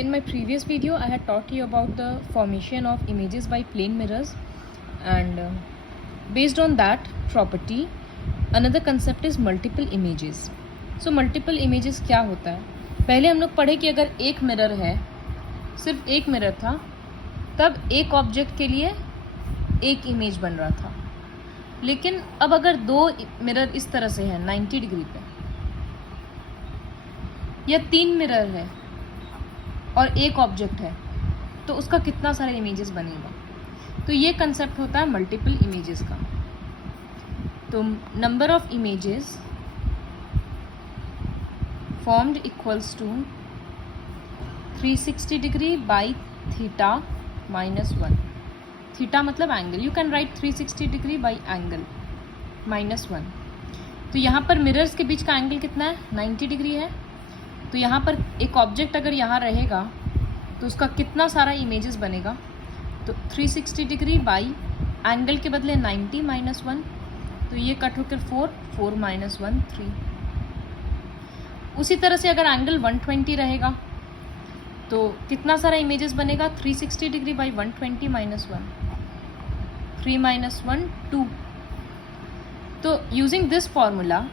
In my previous video, I had taught you about the formation of images by plane mirrors, and based on that property, another concept is multiple images. So multiple images क्या होता है? पहले हम लोग पढ़े कि अगर एक मिरर है, सिर्फ एक मिरर था, तब एक ऑब्जेक्ट के लिए एक इमेज बन रहा था. लेकिन अब अगर दो मिरर इस तरह से हैं 90 डिग्री पे, या तीन मिरर है और एक ऑब्जेक्ट है, तो उसका कितना सारे इमेजेस बनेगा. तो ये कंसेप्ट होता है मल्टीपल इमेजेस का. तो number of images formed equals to 360 degree by theta minus 1. Theta मतलब angle. You can write 360 degree by angle minus 1. तो यहाँ पर मिरर्स के बीच का एंगल कितना है? 90 डिग्री है. तो यहाँ पर एक ऑब्जेक्ट अगर यहाँ रहेगा तो उसका कितना सारा इमेजेस बनेगा? तो 360 डिग्री बाई एंगल के बदले 90 माइनस 1, तो ये कट होकर 4 माइनस 1 3. उसी तरह से अगर एंगल 120 रहेगा तो कितना सारा इमेजेस बनेगा? 360 डिग्री बाई 120 माइनस 1, 3 माइनस 1 2. तो using this formula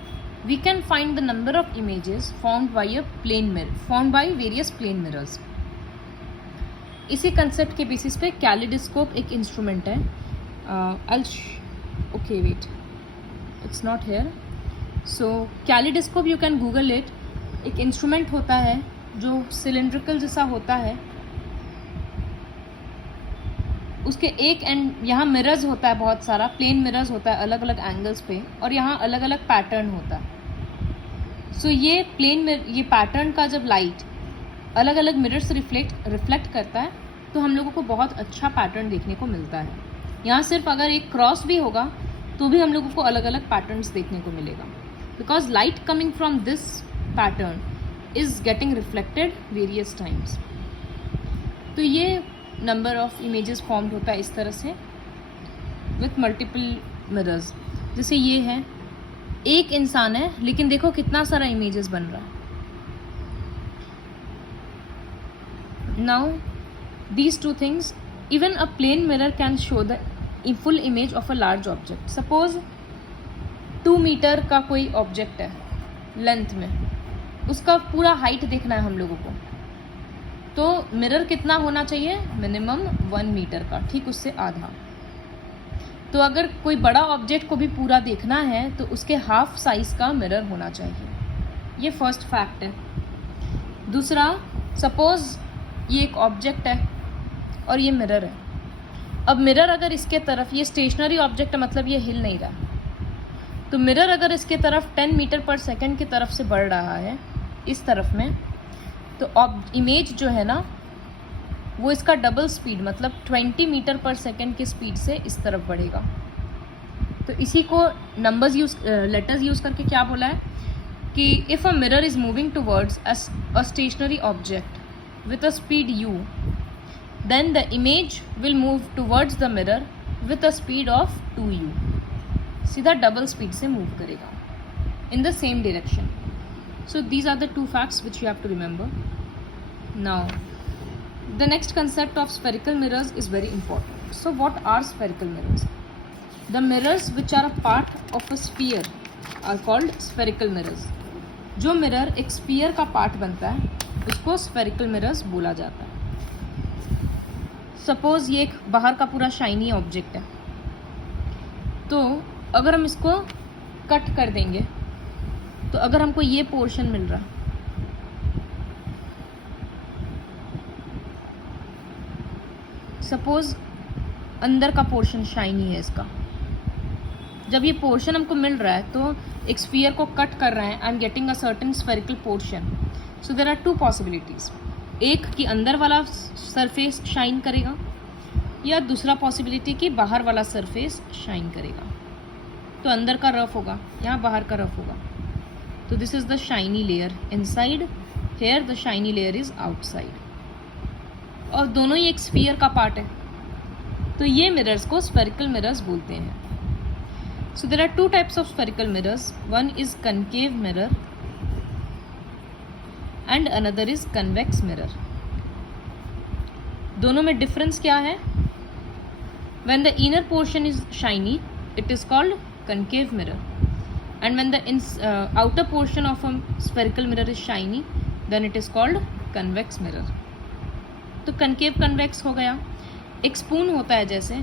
we can find the number of images formed by a plane mirror, formed by various plane mirrors. इसी कंसेप्ट के बेसिस पे कैलिडोस्कोप एक इंस्ट्रूमेंट है. Okay, wait, it's not here. So kaleidoscope you can google it. एक instrument होता है जो cylindrical जैसा होता है. उसके एक एंड यहाँ मिरर्स होता है, बहुत सारा प्लेन मिरर्स होता है अलग अलग एंगल्स पे, और यहाँ अलग अलग पैटर्न होता है. सो ये ये पैटर्न का जब लाइट अलग अलग मिरर से रिफ्लेक्ट करता है तो हम लोगों को बहुत अच्छा पैटर्न देखने को मिलता है. यहाँ सिर्फ अगर एक क्रॉस भी होगा तो भी हम लोगों को अलग अलग पैटर्न्स देखने को मिलेगा, because light coming from this pattern is getting reflected various times. तो ये नंबर ऑफ इमेजेस फॉर्म्ड होता है इस तरह से विथ मल्टीपल मिरर्स. जैसे ये है, एक इंसान है लेकिन देखो कितना सारा इमेजेस बन रहा है. Now these two things, even a plane mirror can show the full image of a large object. Suppose 2 metre का कोई ऑब्जेक्ट है लेंथ में, उसका पूरा हाइट देखना है हम लोगों को, तो मिरर कितना होना चाहिए? मिनिमम 1 मीटर का, ठीक उससे आधा. तो अगर कोई बड़ा ऑब्जेक्ट को भी पूरा देखना है तो उसके हाफ साइज का मिरर होना चाहिए. ये फर्स्ट फैक्ट है. दूसरा, सपोज ये एक ऑब्जेक्ट है और ये मिरर है. अब मिरर अगर इसके तरफ, ये स्टेशनरी ऑब्जेक्ट है मतलब ये हिल नहीं रहा, तो मिरर अगर इसके तरफ 10 मीटर पर सेकेंड की तरफ से बढ़ रहा है इस तरफ में, तो इमेज जो है ना वो इसका डबल स्पीड मतलब 20 मीटर पर सेकेंड की स्पीड से इस तरफ बढ़ेगा. तो इसी को लेटर्स यूज़ करके क्या बोला है कि if a mirror is moving towards a stationary object with a speed u, then the image will move towards the mirror with a speed of 2u. सीधा डबल स्पीड से मूव करेगा in the same direction. So these are the two facts which you have to remember. Now, the next concept of spherical mirrors is very important. So what are spherical mirrors? The mirrors which are a part of a sphere are called spherical mirrors. जो mirror एक sphere का part बनता है उसको spherical mirrors बोला जाता है. Suppose ये एक बाहर का पूरा शाइनी ऑब्जेक्ट है, तो अगर हम इसको कट कर देंगे तो अगर हमको ये पोर्शन मिल रहा, सपोज अंदर का पोर्शन शाइनी है इसका, जब ये पोर्शन हमको मिल रहा है तो एक स्फीयर को कट कर रहे हैं, I am getting a certain spherical portion. So there are 2 possibilities. एक कि अंदर वाला सरफेस शाइन करेगा, या दूसरा पॉसिबिलिटी कि बाहर वाला सरफेस शाइन करेगा. तो अंदर का रफ होगा, यहाँ बाहर का रफ होगा. तो this is the shiny layer inside, here the shiny layer is outside, और दोनों ही एक स्फीयर का पार्ट है. तो ये मिरर्स को स्फेरिकल मिरर्स बोलते हैं. So there are 2 types of spherical mirrors. One is concave mirror and another is convex mirror. दोनों में डिफरेंस क्या है? When the inner portion is shiny, it is called concave mirror, and when the outer portion of a spherical mirror is shiny, then it is called convex mirror. तो concave convex हो गया. एक spoon होता है जैसे,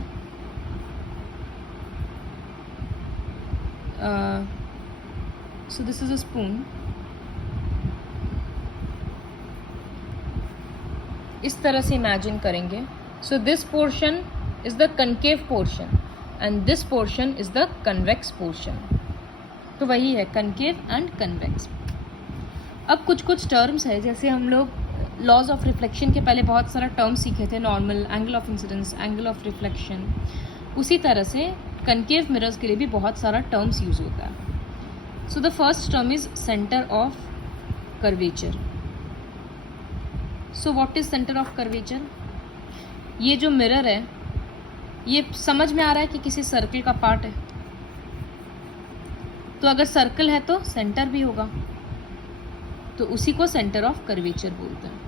so this is a spoon. इस तरह से इमेजिन करेंगे. So this portion is the concave portion and this portion is the convex portion. तो वही है concave and convex. अब कुछ कुछ टर्म्स है, जैसे हम लोग लॉज ऑफ रिफ्लेक्शन के पहले बहुत सारा टर्म सीखे थे, normal, angle of incidence, angle of reflection. उसी तरह से कनकेव मिरर्स के लिए भी बहुत सारा टर्म्स यूज होता है. So the first term is centre of curvature. So what is centre of curvature? ये जो मिरर है, ये समझ में आ रहा है कि किसी सर्कल का पार्ट है. तो अगर सर्कल है तो सेंटर भी होगा, तो उसी को सेंटर ऑफ कर्वेचर बोलते हैं.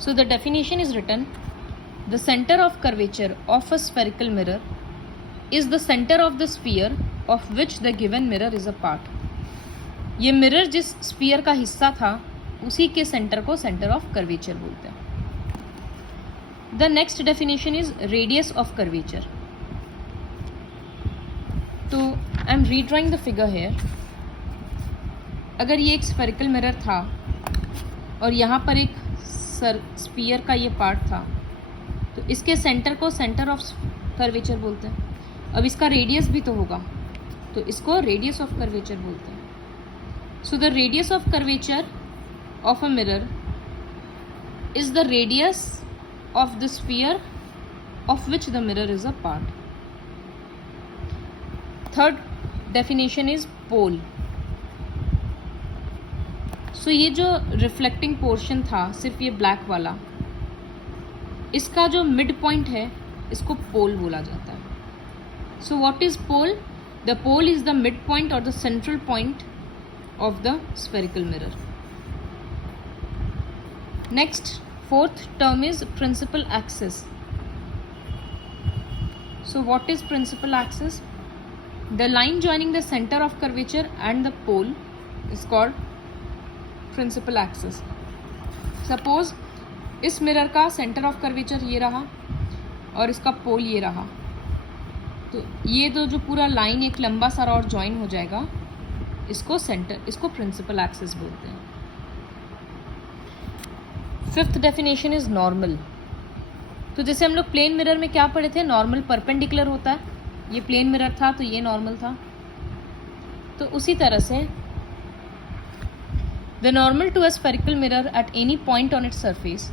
So the definition is written, the centre of curvature of a spherical mirror is the centre of the sphere of which the given mirror is a part. ये mirror जिस sphere का हिस्सा था, उसी के centre को सेंटर ऑफ कर्वेचर बोलते हैं. The next definition is radius of curvature. तो I am redrawing the figure here. अगर ये एक स्फेरिकल मिरर था और यहाँ पर एक स्फीयर का ये पार्ट था, तो इसके सेंटर को सेंटर ऑफ कर्वेचर बोलते हैं. अब इसका रेडियस भी तो होगा, तो इसको रेडियस ऑफ कर्वेचर बोलते हैं. So the radius of curvature of a mirror is the radius of the sphere of which the mirror is a part. Third definition is pole. So ये जो reflecting portion था, सिर्फ ये black वाला, इसका जो mid point है, इसको pole बोला जाता है. So what is pole? The pole is the midpoint or the central point of the spherical mirror. Next, fourth term is principal axis. So what is principal axis? The line joining the center of curvature and the pole is called principal axis. Suppose इस mirror का centre of curvature ये रहा और इसका पोल ये रहा, तो ये दो जो पूरा लाइन एक लंबा सारा और ज्वाइन हो जाएगा, इसको सेंटर, इसको प्रिंसिपल एक्सिस बोलते हैं. Fifth definition is normal. तो जैसे हम लोग प्लेन मिरर में क्या पढ़े थे, नॉर्मल परपेंडिकुलर होता है. ये प्लेन मिरर था तो ये नॉर्मल था. तो उसी तरह से the normal to a spherical mirror at any point on its surface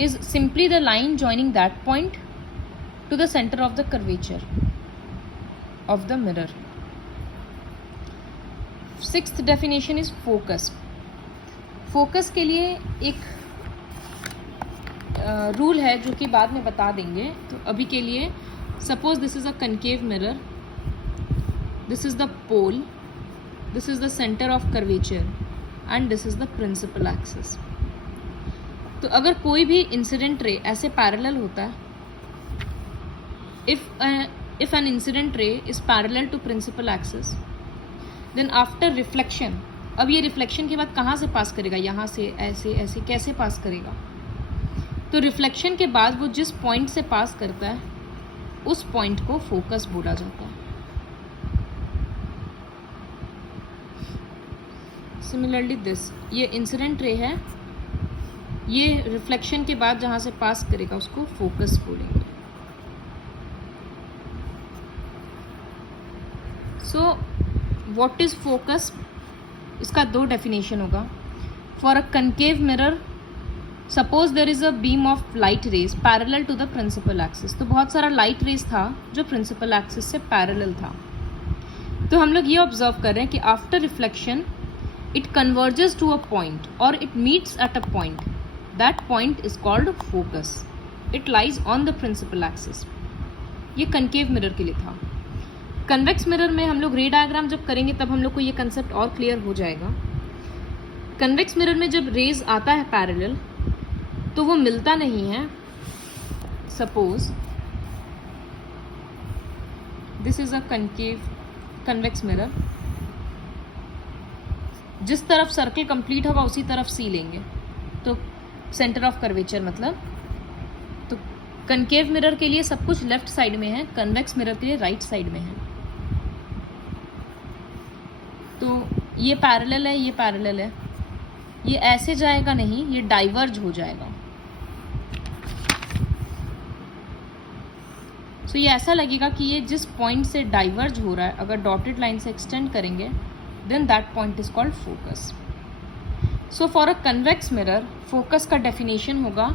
is simply the line joining that point to the centre of the curvature of the mirror. Sixth definition is focus. Focus के लिए एक rule है जो कि बाद में बता देंगे. तो अभी के लिए suppose this is a concave mirror, this is the pole, this is the centre of curvature and this is the principal axis. तो अगर कोई भी इंसिडेंट रे ऐसे पैरेलल होता है, if an incident ray is parallel to principal axis, then after reflection, अब ये reflection के बाद कहाँ से पास करेगा, यहाँ से, ऐसे ऐसे कैसे पास करेगा. तो रिफ्लेक्शन के बाद वो जिस पॉइंट से पास करता है, उस पॉइंट को फोकस बोला जाता है. सिमिलरली दिस, ये इंसिडेंट रे है, ये रिफ्लेक्शन के बाद जहाँ से पास करेगा उसको फोकस बोलेंगे. So what is focus? इसका दो डेफिनेशन होगा. For a concave mirror, suppose there is a beam of light rays parallel to the principal axis. तो बहुत सारा लाइट रेज था जो प्रिंसिपल एक्सिस से पैरेलल था. तो हम लोग ये ऑब्जर्व कर रहे हैं कि after reflection it converges to a point और it meets at a point. That point is called focus. It lies on the principal axis. ये कनकेव मिरर के लिए था. कन्वेक्स मिरर में हम लोग रे डायग्राम जब करेंगे तब हम लोग को ये कंसेप्ट और क्लियर हो जाएगा. कन्वेक्स मिरर में जब रेज आता है पैरेलल, तो वो मिलता नहीं है, suppose this is a convex mirror. जिस तरफ सर्कल कंप्लीट होगा उसी तरफ सी लेंगे, तो सेंटर ऑफ कर्वेचर मतलब, तो कनकेव मिरर के लिए सब कुछ लेफ्ट साइड में है, कन्वेक्स मिरर के लिए राइट साइड में है. तो ये पैरेलल है, ये पैरेलल है, ये ऐसे जाएगा नहीं, ये डाइवर्ज हो जाएगा. तो ये ऐसा लगेगा कि ये जिस पॉइंट से डाइवर्ज हो रहा है, अगर डॉटेड लाइन से एक्सटेंड करेंगे, then that point is called focus. So for a convex mirror, focus का डेफिनेशन होगा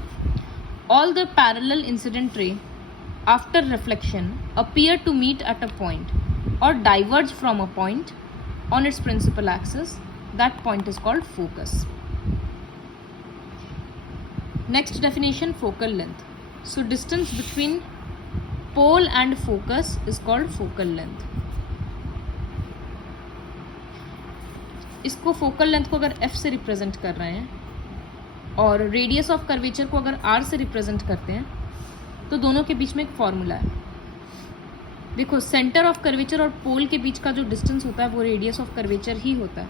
all the parallel incident ray after reflection appear to meet at a point और diverge from a point on its principal axis. That point is called focus. Next definition, focal length. So distance between pole and focus is called focal length. इसको focal length को अगर f से represent कर रहे हैं और radius of curvature को अगर r से रिप्रेजेंट करते हैं, तो दोनों के बीच में एक फॉर्मूला है. देखो, सेंटर ऑफ कर्वेचर और पोल के बीच का जो डिस्टेंस होता है वो रेडियस ऑफ कर्वेचर ही होता है.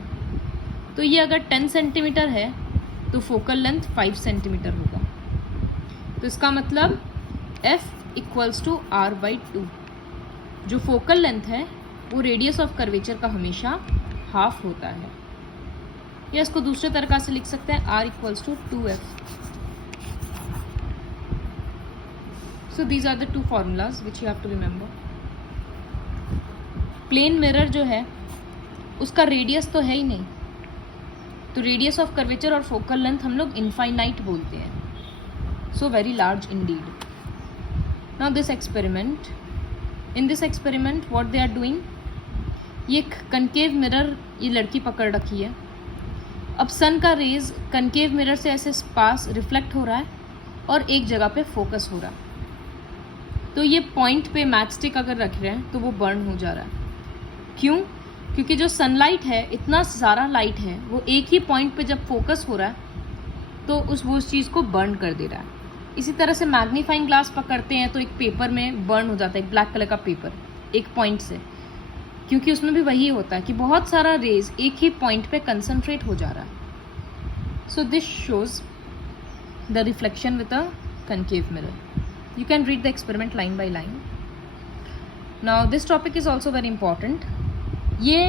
तो ये अगर 10 सेंटीमीटर है तो फोकल लेंथ 5 सेंटीमीटर होगा. तो इसका मतलब f इक्वल्स टू r/2. जो फोकल लेंथ है वो रेडियस ऑफ कर्वेचर का हमेशा हाफ होता है. या इसको दूसरे तरीका से लिख सकते हैं, r equals to 2f. So these are the two formulas which you have to remember. Plane mirror जो है उसका रेडियस तो है ही नहीं, तो रेडियस ऑफ कर्वेचर और फोकल लेंथ हम लोग इनफाइनाइट बोलते हैं. So very large indeed. Now this experiment, in this experiment what they are doing, ये कनकेव मिरर ये लड़की पकड़ रखी है. अब सन का रेज कनकेव मिरर से ऐसे पास रिफ्लेक्ट हो रहा है और एक जगह पे फोकस हो रहा है. तो ये पॉइंट पे मैच स्टिक अगर रख रहे हैं तो वो बर्न हो जा रहा है. क्यों? क्योंकि जो सनलाइट है, इतना सारा लाइट है, वो एक ही पॉइंट पे जब फोकस हो रहा है तो वो उस चीज़ को बर्न कर दे रहा है. इसी तरह से मैग्नीफाइंग ग्लास पकड़ते हैं तो एक पेपर में बर्न हो जाता है, एक ब्लैक कलर का पेपर एक पॉइंट से, क्योंकि उसमें भी वही होता है कि बहुत सारा रेज एक ही पॉइंट पे कंसंट्रेट हो जा रहा है. So this shows the reflection with a concave mirror. You can read the experiment line by line. Now this topic is also very important. ये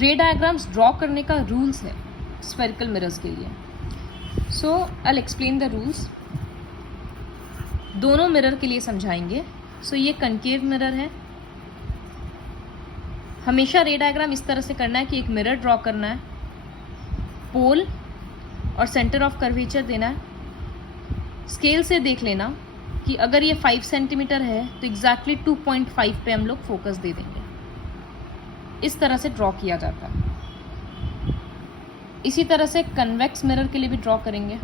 रे डायग्राम्स ड्रॉ करने का रूल्स है स्फेरिकल मिरर्स के लिए. सो I'll explain the rules. दोनों mirror के लिए समझाएंगे. सो ये कनकेव मिरर है. हमेशा रे डायग्राम इस तरह से करना है कि एक मिरर ड्रॉ करना है, पोल और सेंटर ऑफ कर्वेचर देना है. स्केल से देख लेना कि अगर ये 5 सेंटीमीटर है तो एग्जैक्टली 2.5 पे हम लोग फोकस दे देंगे. इस तरह से ड्रॉ किया जाता है. इसी तरह से कन्वेक्स मिरर के लिए भी ड्रॉ करेंगे.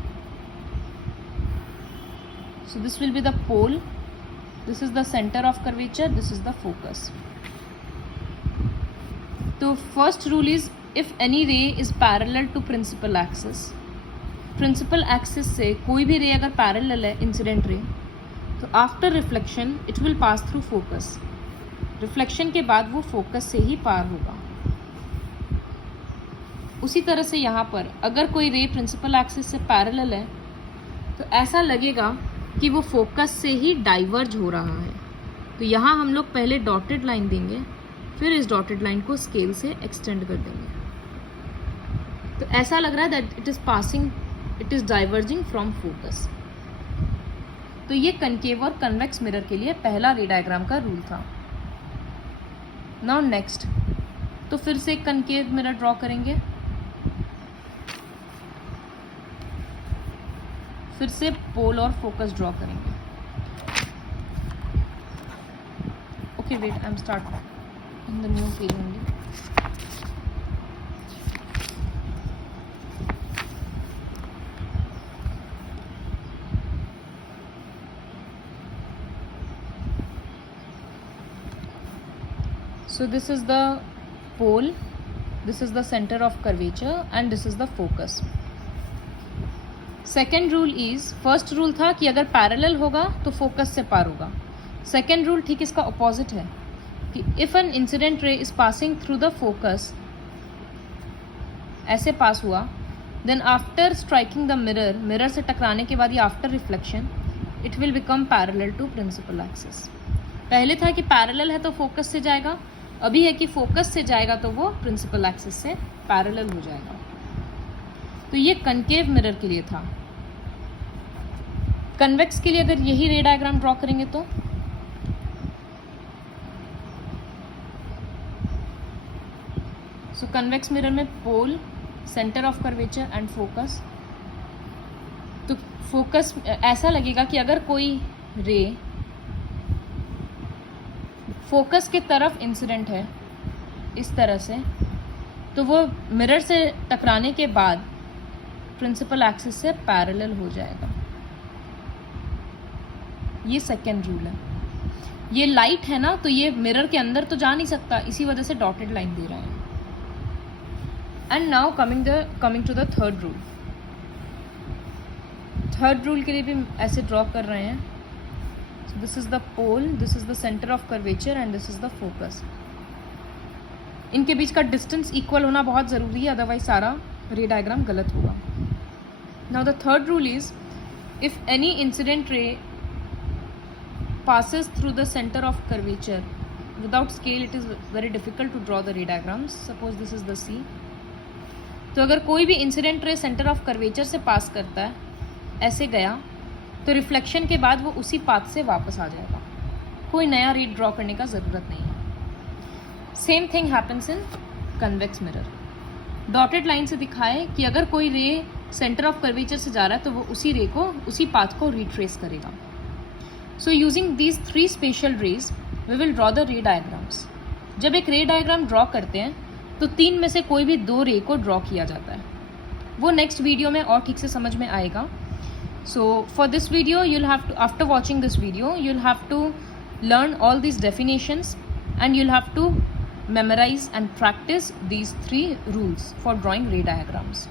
So this will be the pole, this is the centre of curvature, this is the focus. तो first rule is if any ray is parallel to principal axis. Principal axis से कोई भी रे अगर पैरेलल है, incident ray, तो after reflection it will pass through focus. Reflection के बाद वो फोकस से ही पार होगा. उसी तरह से यहाँ पर अगर कोई रे प्रिंसिपल एक्सिस से पैरेलल है तो ऐसा लगेगा कि वो फोकस से ही डाइवर्ज हो रहा है. तो यहाँ हम लोग पहले डॉटेड लाइन देंगे, फिर इस डॉटेड लाइन को स्केल से एक्सटेंड कर देंगे. तो ऐसा लग रहा है that it is passing, it is diverging from focus. तो ये कनकेव और कन्वेक्स मिरर के लिए पहला रे डायग्राम का रूल था. नाउ नेक्स्ट, तो फिर से कनकेव मिरर ड्रॉ करेंगे, फिर से पोल और फोकस ड्रॉ करेंगे. Okay wait, I am start in the new page only. So this is the pole, this is the center of curvature and this is the focus. Second rule is, first rule था कि अगर parallel होगा तो focus से पार होगा. Second rule ठीक इसका opposite है कि if an incident ray is passing through the focus, ऐसे पास हुआ, then after striking the mirror, mirror से टकराने के बाद या after reflection, it will become parallel to principal axis. पहले था कि पैरेलल है तो फोकस से जाएगा, अभी है कि फोकस से जाएगा तो वो प्रिंसिपल एक्सिस से पैरेलल हो जाएगा. तो ये कनकेव मिरर के लिए था. कन्वेक्स के लिए अगर यही रे डायग्राम ड्रॉ करेंगे तो कन्वेक्स मिरर में pole, centre of curvature and focus. तो फोकस ऐसा लगेगा कि अगर कोई रे फोकस के तरफ इंसिडेंट है इस तरह से, तो वो मिरर से टकराने के बाद प्रिंसिपल एक्सिस से पैरेलल हो जाएगा. ये सेकेंड रूल है. ये लाइट है ना, तो ये मिरर के अंदर तो जा नहीं सकता, इसी वजह से डॉटेड लाइन दे रहे हैं. And now coming to the third rule. Third rule के लिए भी ऐसे ड्रॉ कर रहे हैं. This is the pole, this is the centre of curvature and this is the focus. इनके बीच का डिस्टेंस इक्वल होना बहुत ज़रूरी है, अदरवाइज सारा रे डायग्राम गलत होगा. Now the third rule is, if any incident ray passes through the center of curvature, without scale it is very difficult to draw the ray diagrams. Suppose this is the C. तो अगर कोई भी incident ray centre of curvature से पास करता है, ऐसे गया, तो रिफ्लेक्शन के बाद वो उसी पाथ से वापस आ जाएगा, कोई नया रे ड्रॉ करने का ज़रूरत नहीं है. Same thing happens in convex mirror. Dotted line से दिखाए कि अगर कोई रे सेंटर ऑफ कर्वेचर से जा रहा है तो वो उसी रे को, उसी पाथ को रिट्रेस करेगा. So using these three spatial rays, we will draw the ray diagrams. जब एक रे डायग्राम ड्रॉ करते हैं तो तीन में से कोई भी दो रे को ड्रॉ किया जाता है. वो नेक्स्ट वीडियो में और ठीक से समझ में आएगा. So for this video, you'll have to, after watching this video, you'll have to learn all these definitions and you'll have to memorize and practice these three rules for drawing ray diagrams.